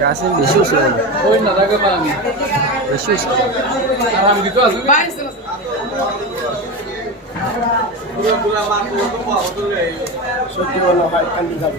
গাছে বেশি উঠছে হয়। বেশি উঠছে সত্যি বলো ভাই কান্দি যাবে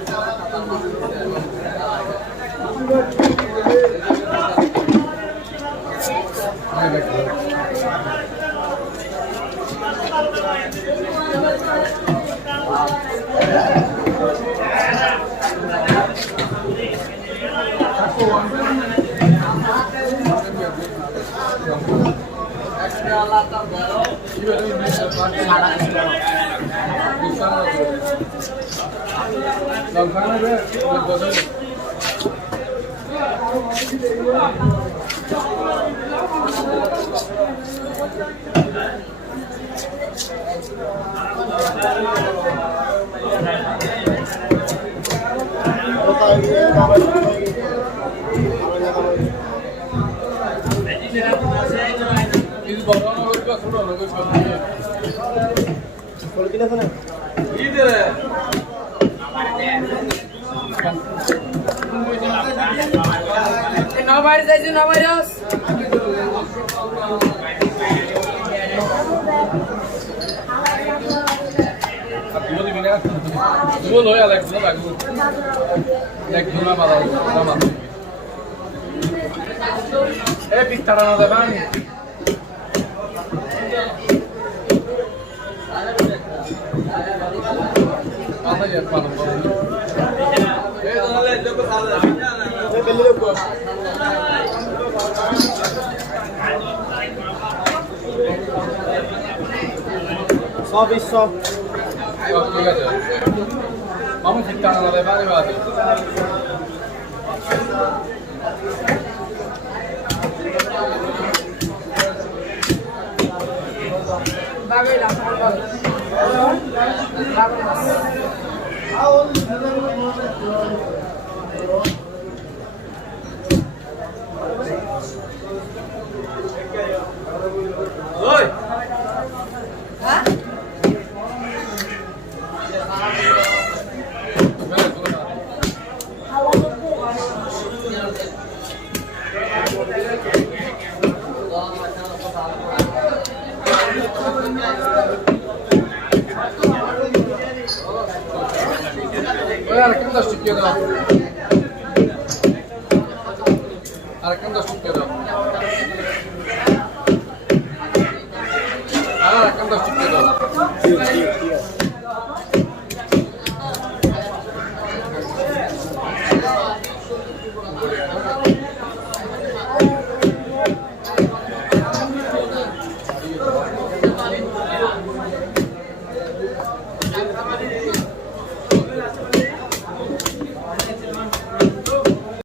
que pues que No worries, guys. No worries. Acabou de virar? Boa noite, Alex. Não vai, boa. Alex, não vai falar. Não vai. É, pitarana da Bani. Olha aí, fala, fala. সব সব ঠিক আছে। মামু পিস্তারোno davanti, vado. Babe la Bene, tu guarda. Oye, arkadaş çıkıyordu. Arkadaş çıkıyordu.